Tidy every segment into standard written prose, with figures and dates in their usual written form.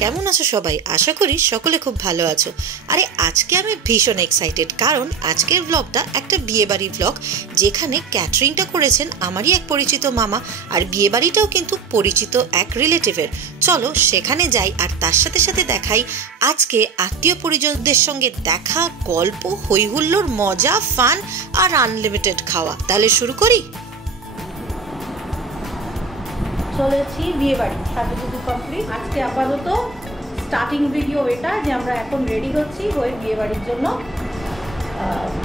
কেমন আছো সবাই? আশা করি সকলে খুব ভালো আছো। আরে আজকে আমি ভীষণ এক্সাইটেড, কারণ আজকের ব্লগটা একটা বিয়েবাড়ির ব্লগ, যেখানে ক্যাটারিংটা করেছেন আমারই এক পরিচিত মামা, আর বিয়েবাড়িটাও কিন্তু পরিচিত এক রিলেটিভের। চলো সেখানে যাই, আর তার সাথে সাথে দেখাই আজকে আত্মীয় পরিজনদের সঙ্গে দেখা, গল্প, হইহুল্লোর, মজা, ফান আর আনলিমিটেড খাওয়া। তাহলে শুরু করি। চলেছি বিয়ে বাড়ি, সাজুগুজু কমপ্লিট। আজকে আপাতত স্টার্টিং ভিডিও এটা, যে আমরা এখন রেডি হচ্ছি হয়ে বিয়ে বাড়ির জন্য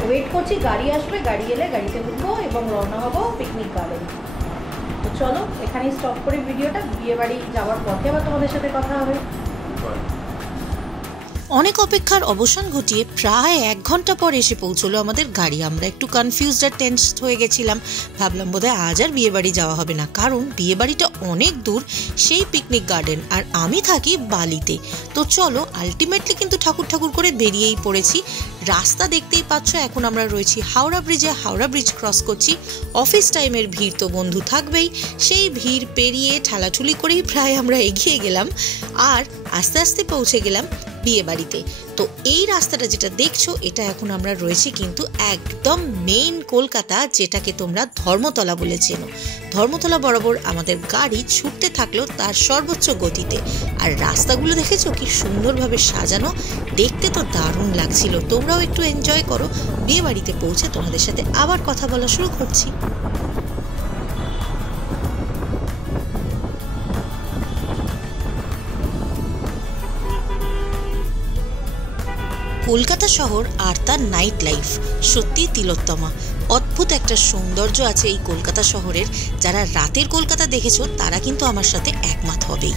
ওয়েট করছি। গাড়ি আসবে, গাড়ি এলে গাড়িতে উঠবো এবং রওনা হবো পিকনিক গার্ডেন। তো চলো এখানেই স্টপ করে ভিডিওটা, বিয়ে বাড়ি যাওয়ার পথে আবার তোমাদের সাথে কথা হবে। অনেক অপেক্ষার অবসান ঘটিয়ে প্রায় 1 ঘন্টা পর এসে পৌঁছলো আমাদের গাড়ি। আমরা একটু কনফিউজড আর টেনসড হয়ে গেছিলাম, ভাবলাম বোধহয় আজ আর বিয়ে বাড়ি যাওয়া হবে না, কারণ বিয়ে বাড়িটা অনেক দূর, সেই পিকনিক গার্ডেন, আর আমি থাকি বালিতে। তো চলো আলটিমেটলি কিন্তু ঠাকুর ঠাকুর করে বেরিয়েই পড়েছি। রাস্তা দেখতেই পাচ্ছ, এখন আমরা রয়েছি হাওড়া ব্রিজে, হাওড়া ব্রিজ ক্রস করছি। অফিস টাইমের ভিড় তো বন্ধু থাকবেই, সেই ভিড় পেরিয়ে ঠেলাঠুলি করেই প্রায় আমরা এগিয়ে গেলাম, আর আস্তে আস্তে পৌঁছে গেলাম বিয়ে বাড়িতে। তো এই রাস্তাটা যেটা দেখছো, এটা এখন আমরা রয়েছি কিন্তু একদম মেইন কলকাতা, যেটাকে তোমরা ধর্মতলা বলে চেনো। ধর্মতলা বরাবর আমাদের গাড়ি ছুটতে থাকলো তার সর্বোচ্চ গতিতে, আর রাস্তাগুলো দেখেছো কি সুন্দরভাবে সাজানো, দেখতে তো দারুণ লাগছিল। তোমরাও একটু এনজয় করো। বিয়ে বাড়িতে পৌঁছে তোমাদের সাথে আবার কথা বলা শুরু করছি। কলকাতা শহর আর তার নাইট লাইফ সত্যি তিলোত্তমা। অদ্ভুত একটা সৌন্দর্য আছে এই কলকাতা শহরের। যারা রাতের কলকাতা দেখেছো তারা কিন্তু আমার সাথে একমত হবেই।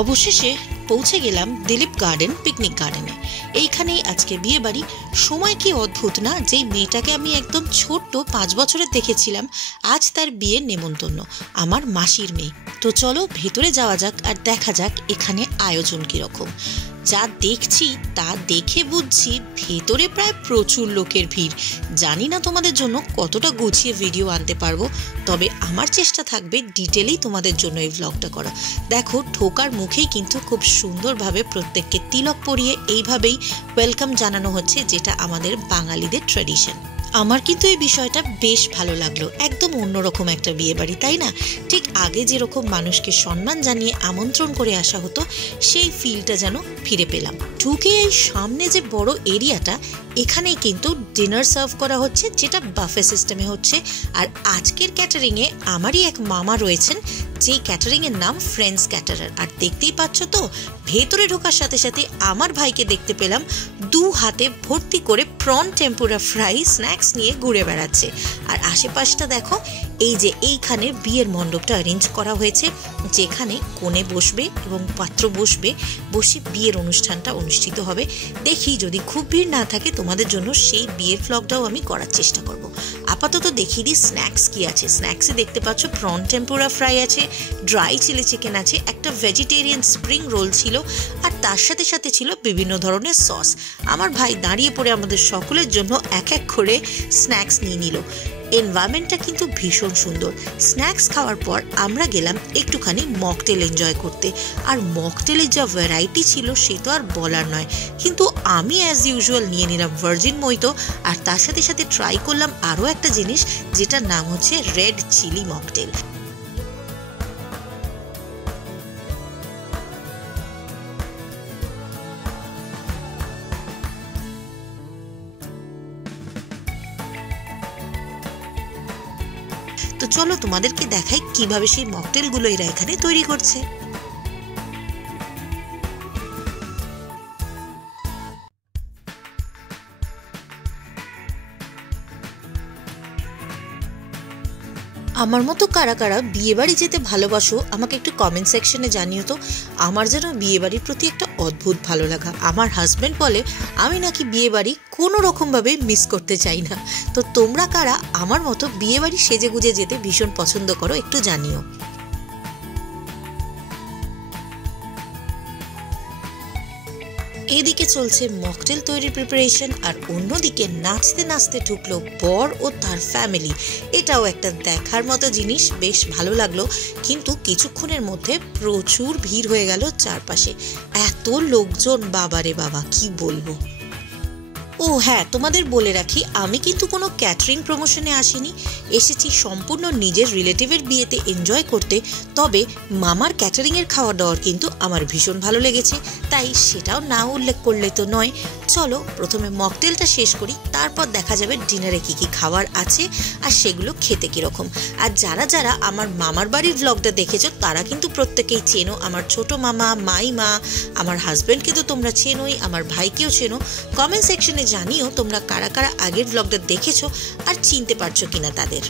অবশেষে পৌঁছে গেলাম দিলীপ গার্ডেন পিকনিক গার্ডেনে। এইখানেই আজকে বিয়ে বাড়ি। সময় কি অদ্ভুত না, যেই মেয়েটাকে আমি একদম ছোট্ট 5 বছরের দেখেছিলাম, আজ তার বিয়ের নেমন্তন্ন, আমার মাসির মেয়ে। তো চলো ভেতরে যাওয়া যাক আর দেখা যাক এখানে আয়োজন কিরকম। যা দেখছি তা দেখে বুঝছি ভেতরে প্রায় প্রচুর লোকের ভিড়। জানি না তোমাদের জন্য কতটা গুছিয়ে ভিডিও আনতে পারবো, তবে আমার চেষ্টা থাকবে ডিটেলেই তোমাদের জন্য এই ব্লগটা করা। দেখো ঢোকার মুখেই কিন্তু খুব সুন্দরভাবে প্রত্যেককে তিলক পরিয়ে এইভাবেই ওয়েলকাম জানানো হচ্ছে, যেটা আমাদের বাঙালিদের ট্র্যাডিশন। আমার কিন্তু এই বিষয়টা বেশ ভালো লাগলো। একদম অন্যরকম একটা বিয়ে বাড়ি, তাই না? ঠিক আগে যেরকম মানুষকে সম্মান জানিয়ে আমন্ত্রণ করে আসা হতো, সেই ফিলটা যেন ফিরে পেলাম। ঢুকে এই সামনে যে বড় এরিয়াটা, এখানেই কিন্তু ডিনার সার্ভ করা হচ্ছে, যেটা বাফে সিস্টেমে হচ্ছে। আর আজকের ক্যাটারিংয়ে আমারই এক মামা রয়েছেন, যেই ক্যাটারিংয়ের নাম ফ্রেন্ডস ক্যাটারার। আর দেখতেই পাচ্ছ তো, ভেতরে ঢোকার সাথে সাথে আমার ভাইকে দেখতে পেলাম 2 হাতে ভর্তি করে প্রন টেম্পুরা ফ্রাই স্ন্যাক্স নিয়ে ঘুরে বেড়াচ্ছে। আর আশেপাশটা দেখো, এই যে এইখানে বিয়ের মণ্ডপটা অ্যারেঞ্জ করা হয়েছে, যেখানে কনে বসবে এবং পাত্র বসবে, বসে বিয়ের অনুষ্ঠানটা অনুষ্ঠিত হবে। দেখি যদি খুব ভিড় না থাকে তোমাদের জন্য সেই বিয়ের ব্লগটাও আমি করার চেষ্টা করব। আপাতত দেখিয়ে দিই স্ন্যাক্স কি আছে। স্ন্যাক্সে দেখতে পাচ্ছ প্রন টেম্পুরা ফ্রাই আছে, ড্রাই চিলি চিকেন আছে, একটা ভেজিটেরিয়ান স্প্রিং রোল ছিল, আর তার সাথে সাথে ছিল বিভিন্ন ধরনের সস। আমার ভাই দাঁড়িয়ে পড়ে আমাদের সকলের জন্য এক এক করে স্ন্যাক্স নিয়ে নিল। এনভায়রনমেন্টটা কিন্তু ভীষণ সুন্দর। স্ন্যাক্স খাওয়ার পর আমরা গেলাম একটুখানি মকটেল এনজয় করতে, আর মকটেলের যা ভ্যারাইটি ছিল সে তো আর বলার নয়। কিন্তু আমি অ্যাজ ইউজুয়াল নিয়ে নিলাম ভার্জিন মইতো, আর তার সাথে সাথে ট্রাই করলাম আরও একটা জিনিস, যেটার নাম হচ্ছে রেড চিলি মকটেল। তো চলো তোমাদেরকে দেখাই কিভাবে সেই মকটেলগুলো এরা এখানে তৈরি করছে। আমার মতো কারা কারা বিয়ে বাড়ি যেতে ভালোবাসো আমাকে একটু কমেন্ট সেকশনে জানিও তো। আমার যেন বিয়ে বাড়ির প্রতি একটা অদ্ভুত ভালো লাগা। আমার হাজব্যান্ড বলে আমি নাকি বিয়ে বাড়ি কোনো রকমভাবে মিস করতে চাই না। তো তোমরা কারা আমার মতো বিয়ে বাড়ি সেজে গুজে যেতে ভীষণ পছন্দ করো, একটু জানিও। এদিকে চলছে মকটেল তৈরির প্রিপারেশন, আর অন্যদিকে নাচতে নাচতে ঢুকলো বর ও তার ফ্যামিলি। এটাও একটা দেখার মতো জিনিস, বেশ ভালো লাগলো। কিন্তু কিছুক্ষণের মধ্যে প্রচুর ভিড় হয়ে গেল চারপাশে, এত লোকজন, বাবারে বাবা কি বলবো। ও হ্যাঁ, তোমাদের বলে রাখি, আমি কিন্তু কোনো ক্যাটারিং প্রমোশনে আসিনি, এসেছি সম্পূর্ণ নিজের রিলেটিভের বিয়েতে এনজয় করতে। তবে মামার ক্যাটারিংয়ের খাওয়া দাওয়ার কিন্তু আমার ভীষণ ভালো লেগেছে, তাই সেটাও না উল্লেখ করলে তো নয়। চলো প্রথমে মকটেলটা শেষ করি, তারপর দেখা যাবে ডিনারে কি কি খাবার আছে আর সেগুলো খেতে কিরকম। আর যারা যারা আমার মামার বাড়ির ব্লগটা দেখেছো তারা কিন্তু প্রত্যেকেই চেনো আমার ছোট মামা, মাইমা, আমার হাজব্যান্ডকে তো তোমরা চেনোই, আমার ভাইকেও চেনো। কমেন্ট সেকশনে জানিও তোমরা কারা কারা আগের ব্লগটা দেখেছো আর চিনতে পারছো কিনা তাদের।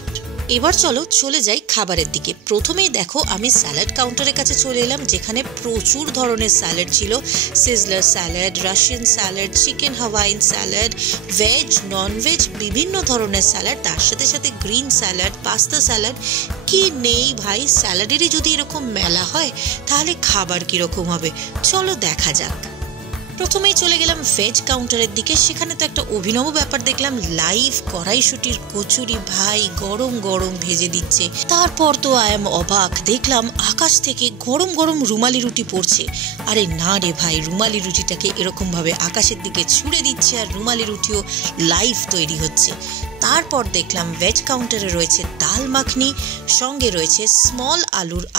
এবার চলো চলে যাই খাবারের দিকে। প্রথমেই দেখো আমি স্যালাড কাউন্টারের কাছে চলে এলাম, যেখানে প্রচুর ধরনের স্যালাড ছিল। Sizzler salad, Russian salad, chicken Hawaiian salad, veg, non veg, বিভিন্ন ধরনের স্যালাড, তার সাথে সাথে গ্রিন স্যালাড, পাস্তা স্যালাড। কি নেই ভাই, স্যালাডেরই যদি এরকম মেলা হয় তাহলে খাবার কিরকম হবে, চলো দেখা যাক। প্রথমেই চলে গেলাম ভেজ কাউন্টারের দিকে। সেখানে তো একটা অভিনব ব্যাপার দেখলাম, লাইভ কড়াইশুটির কচুরি ভাই গরম গরম ভেজে দিচ্ছে। তারপর তো আই এম অবাক, দেখলাম আকাশ থেকে গরম গরম রুমালি রুটি পড়ছে। আরে না রে ভাই, রুমালি রুটিটাকে এরকম ভাবে আকাশের দিকে ছুড়ে দিচ্ছে আর রুমালি রুটিও লাইভ তৈরি হচ্ছে। তারপর দেখলাম ভেজ কাউন্টারে রয়েছে ডাল মাখনি, সঙ্গে রয়েছে স্মল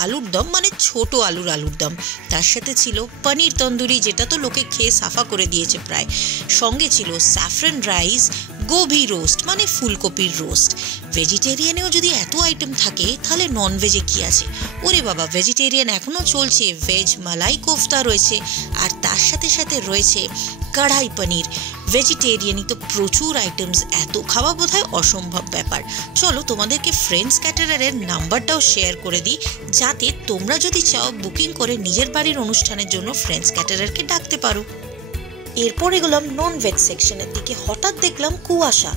আলুর দম, মানে ছোট আলুর দম। তার সাথে ছিল পনির তন্দুরি, যেটা তো লোকে খেয়ে সাফা করে দিয়েছে প্রায়। সঙ্গে ছিল স্যাফরন রাইস, গোবি রোস্ট মানে ফুলকপির রোস্ট। ভেজিটেরিয়ানেও যদি এত আইটেম থাকে তাহলে নন ভেজে কি আছে? ওরে বাবা, ভেজিটেরিয়ান এখনো চলছে, ভেজ মালাই কোফতা রয়েছে, আর তার সাথে সাথে রয়েছে কড়াই পনির। ভেজিটেরিয়ানই তো প্রচুর আইটেমস, এত খাওয়া বোধহয় অসম্ভব ব্যাপার। চলো তোমাদেরকে ফ্রেন্ডস ক্যাটারারের নাম্বারটাও শেয়ার করে দিই, যাতে তোমরা যদি চাও বুকিং করে নিজের বাড়ির অনুষ্ঠানের জন্য ফ্রেন্ডস ক্যাটারারকে ডাকতে পারো। এরপর এগোলাম নন ভেজ সেকশনের দিকে। হঠাৎ দেখলাম কুয়াশা,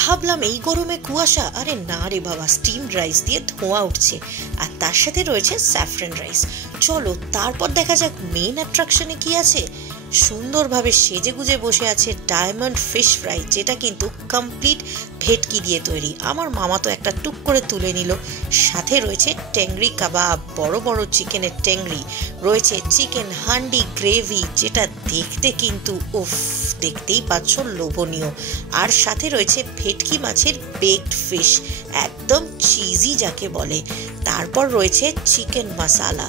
ভাবলাম এই গরমে কুয়াশা? আরে না রে বাবা, স্টিমড রাইস দিয়ে ধোঁয়া উঠছে, আর তার সাথে রয়েছে স্যাফরন রাইস। চলো তারপর দেখা যাক মেইন অ্যাট্রাকশনে কি আছে। সুন্দরভাবে সেজে গুজে বসে আছে ডায়মন্ড ফিশ ফ্রাই, যেটা কিন্তু কমপ্লিট ভেটকি দিয়ে তৈরি। আমার মামা তো একটা টুক করে তুলে নিল। সাথে রয়েছে টেংরি কাবাব, বড় বড় চিকেনের টেংরি, রয়েছে চিকেন হান্ডি গ্রেভি, যেটা দেখতে কিন্তু উফ, দেখতেই পাচ্ছ লোভনীয়। আর সাথে রয়েছে ভেটকি মাছের বেকড ফিশ, একদম চিজি যাকে বলে। তারপর রয়েছে চিকেন মশালা।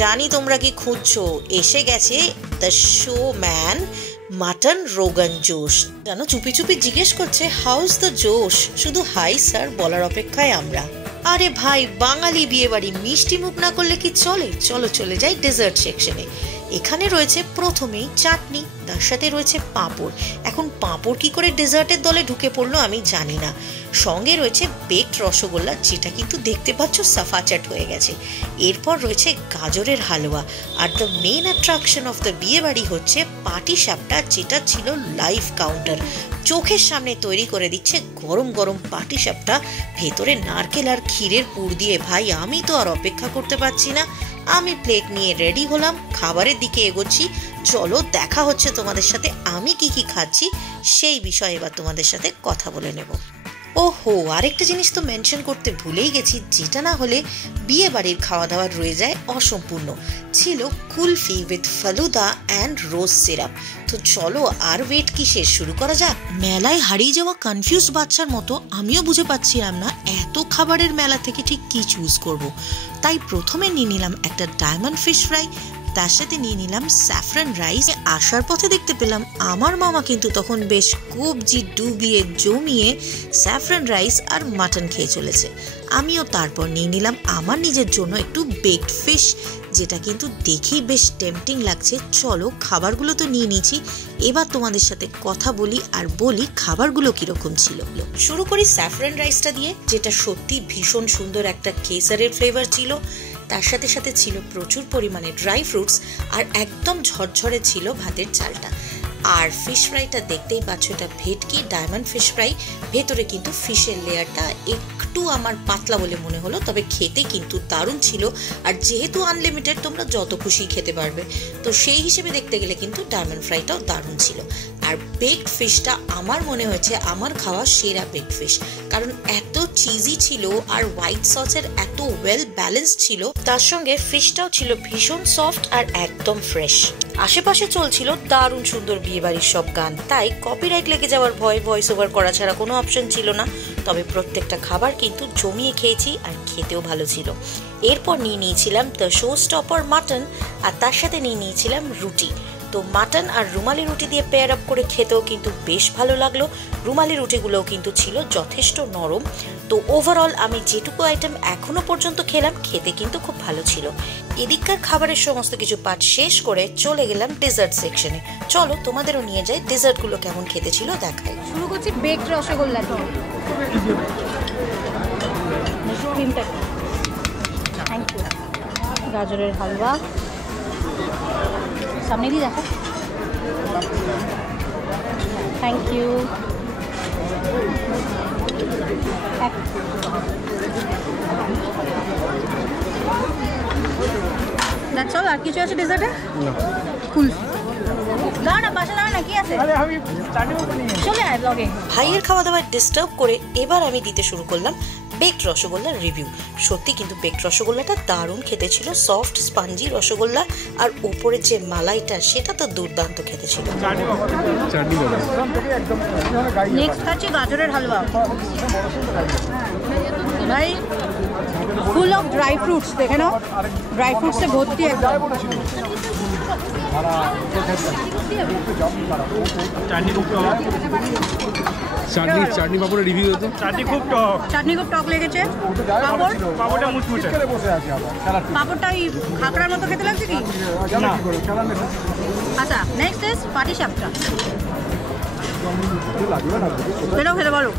জানি তোমরা কি খুঁজছো, এসে গেছে the show man mutton rogan josh. জানো, চুপি চুপি জিজ্ঞেস করছে হাউজ দ্য জোশ, শুধু হাই স্যার বলার অপেক্ষায় আমরা। আরে ভাই, বাঙালি বিয়ে বাড়ি, মিষ্টি মুখ না করলে কি চলে? চলো চলে যাই ডেজার্ট সেকশনে। এখানে রয়েছে প্রথমেই চাটনি, তার সাথে রয়েছে পাঁপড়। এখন পাঁপড় কি করে ডেজার্টের দলে ঢুকে পড়লো আমি জানি না। সঙ্গে রয়েছে বেকড রসগোল্লা, যেটা কিন্তু দেখতে পাচ্ছ সাফাচাট হয়ে গেছে। এরপর রয়েছে গাজরের হালুয়া। আর the main attraction of the বিয়ে বাড়ি হচ্ছে পাটি সাপটা, যেটা ছিল লাইভ কাউন্টার। চোখের সামনে তৈরি করে দিচ্ছে গরম গরম পাটি সাপটা, ভেতরে নারকেল আর ক্ষীরের পুর দিয়ে। ভাই আমি তো আর অপেক্ষা করতে পারছি না, আমি প্লেট নিয়ে রেডি হলাম, খাবারের দিকে এগোচ্ছি। চলো দেখা হচ্ছে তোমাদের সাথে, আমি কি কি খাচ্ছি সেই বিষয়ে এবার তোমাদের সাথে কথা বলে নেব। ওহো, আরেকটা জিনিস তো মেনশন করতে ভুলেই গেছি, যেটা না হলে বিয়ে বাড়ির খাওয়া দাওয়া রয়ে যায় অসম্পূর্ণ। ছিল kulfi with falooda and rose syrup. তো চলো আর ওয়েট কিসের, শুরু করা যাক। মেলায় হারিয়ে যাওয়া কনফিউজ বাচ্চার মতো আমিও বুঝে পাচ্ছিলাম না এত খাবারের মেলা থেকে ঠিক কি চুজ করব। তাই প্রথমে নিয়ে নিলাম একটা ডায়মন্ড ফিশ ফ্রাই, তার সাথে নিয়ে নিলাম স্যাফরন রাইস। আসার পথে দেখতে পেলাম আমার মামা কিন্তু তখন বেশ কবজি ডুবিয়ে জমিয়ে স্যাফরন রাইস আর মাটন খেয়ে চলেছে। আমিও তারপর নিয়ে নিলাম আমার নিজের জন্য একটু বেকড ফিশ, যেটা কিন্তু দেখেই বেশ টেম্পটিং লাগছে। চলো খাবারগুলো তো নিয়ে নিয়েছি, এবার তোমাদের সাথে কথা বলি আর বলি খাবারগুলো কিরকম ছিল। শুরু করি স্যাফরন রাইসটা দিয়ে, যেটা সত্যি ভীষণ সুন্দর একটা কেসারের ফ্লেভার ছিল। তার সাথে সাথে ছিল প্রচুর পরিমাণে ড্রাই ফ্রুটস, আর একদম ঝরঝরে ছিল ভাতের চালটা। আর ফিশ ফ্রাইটা দেখতেই পাচ্ছ, এটা ভেটকি ডায়মন্ড ফিশ ফ্রাই। ভেতরে কিন্তু ফিশের লেয়ারটা একটু আমার পাতলা বলে মনে হলো, তবে খেতে কিন্তু দারুণ ছিল। আর যেহেতু আনলিমিটেড, তোমরা যত খুশি খেতে পারবে, তো সেই হিসেবে দেখতে গেলে কিন্তু ডায়মন্ড ফ্রাইটাও দারুণ ছিল। আর বেকড ফিশটা আমার মনে হয়েছে আমার খাওয়া সেরা বেকড ফিশ, কারণ এত চিজি ছিল আর হোয়াইট সসের এত ওয়েল ব্যালেন্স ছিল, তার সঙ্গে ফিশটাও ছিল ভীষণ সফট আর একদম ফ্রেশ। আশেপাশে চলছিল দারুণ সুন্দর বিয়েবাড়ির সব গান, তাই কপিরাইট লেগে যাওয়ার ভয় ভয়েস ওভার করা ছাড়া কোনো অপশন ছিল না। তবে প্রত্যেকটা খাবার কিন্তু জমিয়ে খেয়েছি আর খেতেও ভালো ছিল। এরপর নিয়েছিলাম দ্য শো স্টপার মাটন, আর তার সাথে নিয়েছিলাম রুটি। তো মাটন আর রুমালি রুটি দিয়ে পেয়ার আপ করে খেতেও কিন্তু বেশ ভালো লাগলো। রুমালি রুটিগুলোও কিন্তু ছিল যথেষ্ট নরম। তো ওভারঅল আমি যেটুকু আইটেম এখনো পর্যন্ত খেলাম, খেতে কিন্তু খুব ভালো ছিল। এদিককার খাবারের সমস্ত কিছু পার্ট শেষ করে চলে গেলাম ডেজার্ট সেকশনে। চলো তোমাদেরও নিয়ে যাই, ডেজার্টগুলো কেমন খেতে ছিল দেখাই। শুরু করছি বেকড রসগোল্লা দিয়ে। Thank you. গাজরের হালুয়া সামনে দিয়ে দেখো। Thank you. That's all. আর কিছু আছে ডেজার্টে? কুলফি। দাও না, পাশে দাও না, কি আছে? চলে আয় ব্লগে। ভাইয়ের খাওয়া দাওয়ায় ডিস্টার্ব করে এবার আমি দিতে শুরু করলাম বেকড রসগোল্লার রিভিউ। সত্যি কিন্তু বেকড রসগোল্লাটা দারুণ খেতে ছিল, সফট স্পঞ্জি রসগোল্লা, আর উপরে যে মালাইটা সেটা তো দুর্দান্ত খেতে ছিল। নেক্সট খাচ্ছি গাজরের হালুয়া। ভাই ফুল অফ ড্রাই ফ্রুটস, দেখে নাও, ড্রাই ফ্রুটসে ভর্তি একদম। চাটনি পাপড়ের রিভিউ হতো। চাটনি খুব টক লেগেছে। পাপড়টা মুচমুচে। পাপড়টা ওই খাকড়ার মতো খেতে লাগছে কি? আচ্ছা, নেক্সট ইজ পাটিসাপটা। খেতে বলো।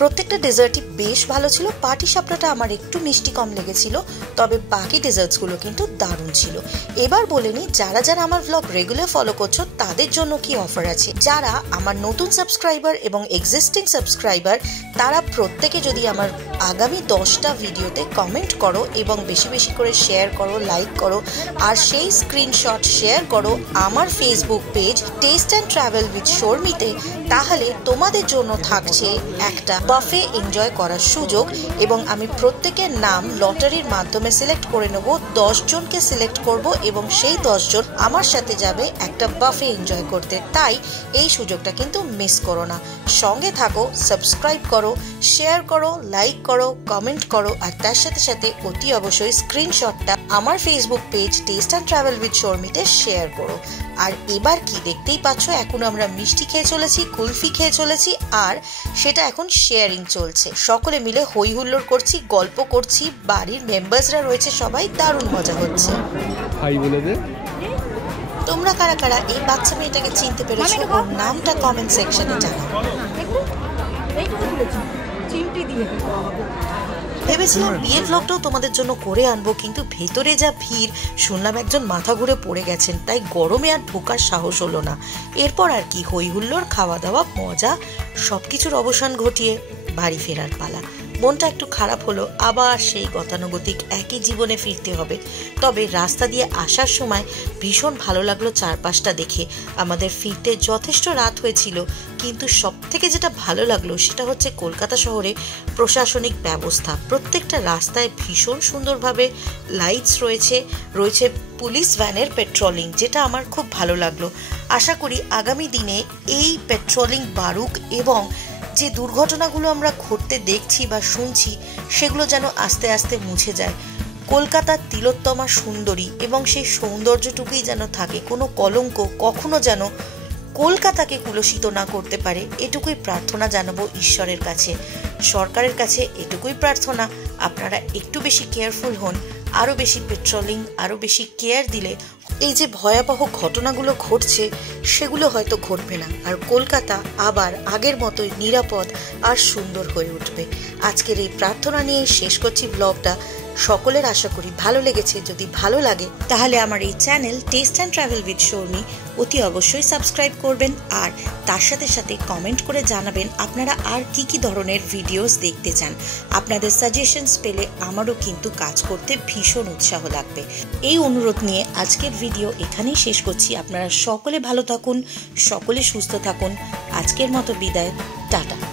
প্রত্যেকটা ডেজার্টই বেশ ভালো ছিল। পাটিসাপটাটা আমার একটু মিষ্টি কম লেগেছিল, তবে বাকি ডেজার্টসগুলো কিন্তু দারুণ ছিল। এবার বলে নিই, যারা যারা আমার ব্লগ রেগুলার ফলো করছো তাদের জন্য কি অফার আছে। যারা আমার নতুন সাবস্ক্রাইবার এবং এক্সিস্টিং সাবস্ক্রাইবার, তারা প্রত্যেকে যদি আমার আগামী 10টা ভিডিওতে কমেন্ট করো এবং বেশি বেশি করে শেয়ার করো, লাইক করো, আর সেই স্ক্রিনশট শেয়ার করো আমার Facebook page taste and travel with শর্মিতে, তাহলে তোমাদের জন্য থাকছে একটা বাফে এনজয় করার সুযোগ। এবং আমি প্রত্যেকের নাম লটারির মাধ্যমে সিলেক্ট করে নেব। 10 জনকে সিলেক্ট করব এবং সেই 10 জন আমার সাথে যাবে একটা বাফে এনজয় করতে। তাই এই সুযোগটা কিন্তু মিস করো না। সঙ্গে থাকো, সাবস্ক্রাইব করো, শেয়ার করো, লাইক করো, কমেন্ট করো, আর তার সাথে সাথে অতি অবশ্যই স্ক্রিনশটটা আমার Facebook page taste and travel with শর্মিতে শেয়ার করো। আর এবার কি দেখতেই পাচ্ছ, এখন আমরা মিষ্টি খেয়ে চলেছি, কুলফি খেয়ে চলেছি, আর সেটা এখন শেয়ারিং চলছে। সকলে মিলে হই হুল্লোড় করছি, গল্প করছি, বাড়ির মেম্বার্সরা রয়েছে, সবাই দারুণ মজা হচ্ছে। হাই বলে দে। তোমরা কারা কারা এই বাচ্চা মেয়েটাকে চিনতে পেরেছো, ওর নামটা কমেন্ট সেকশনে জানাও। ভেবেছিলাম বিয়ের ব্লগটাও তোমাদের জন্য করে আনবো, কিন্তু ভেতরে যা ভিড়, শুনলাম একজন মাথা ঘুরে পড়ে গেছেন, তাই গরমে আর ঢোকার সাহস হলো না। এরপর আর কি, হই হুল্লোড়, খাওয়া দাওয়া, মজা, সবকিছুর অবসান ঘটিয়ে বাড়ি ফেরার পালা। মনটা একটু খারাপ হলো, আবার সেই গতানুগতিক একই জীবনে ফিরতে হবে। তবে রাস্তা দিয়ে আসার সময় ভীষণ ভালো লাগলো চারপাশটা দেখে। আমাদের ফিরতে যথেষ্ট রাত হয়েছিল, কিন্তু সব থেকে যেটা ভালো লাগলো সেটা হচ্ছে কলকাতা শহরে প্রশাসনিক ব্যবস্থা। প্রত্যেকটা রাস্তায় ভীষণ সুন্দরভাবে লাইটস রয়েছে, রয়েছে পুলিশ ভ্যানের পেট্রোলিং, যেটা আমার খুব ভালো লাগলো। আশা করি আগামী দিনে এই পেট্রোলিং বাড়ুক এবং যে দুর্ঘটনাগুলো আমরা ঘটতে দেখছি বা শুনছি, সেগুলো যেন আস্তে আস্তে মুছে যায়। কলকাতার তিলোত্তমা সুন্দরী এবং সেই সৌন্দর্যটুকুই যেন থাকে, কোনো কলঙ্ক কখনো যেন কলকাতাকে কুলসিত না করতে পারে, এটুকুই প্রার্থনা জানাবো ঈশ্বরের কাছে। সরকারের কাছে এটুকুই প্রার্থনা, আপনারা একটু বেশি কেয়ারফুল হন। আরও বেশি পেট্রোলিং, আরও বেশি কেয়ার দিলে এই যে ভয়াবহ ঘটনাগুলো ঘটছে সেগুলো হয়তো ঘটবে না, আর কলকাতা আবার আগের মতোই নিরাপদ আর সুন্দর হয়ে উঠবে। আজকের এই প্রার্থনা নিয়ে শেষ করছি ব্লগটা। সকলের আশা করি ভালো লেগেছে। যদি ভালো লাগে তাহলে আমার এই channel test and travel with Sharmi অতি অবশ্যই সাবস্ক্রাইব করবেন আর তার সাথে সাথে কমেন্ট করে জানাবেন আপনারা আর কি কি ধরনের ভিডিওস দেখতে চান। আপনাদের সাজেশনস পেলে আমারও কিন্তু কাজ করতে ভীষণ উৎসাহ লাগবে। এই অনুরোধ নিয়ে আজকের ভিডিও এখানেই শেষ করছি। আপনারা সকলে ভালো থাকুন, সকলে সুস্থ থাকুন। আজকের মতো বিদায়, টাটা।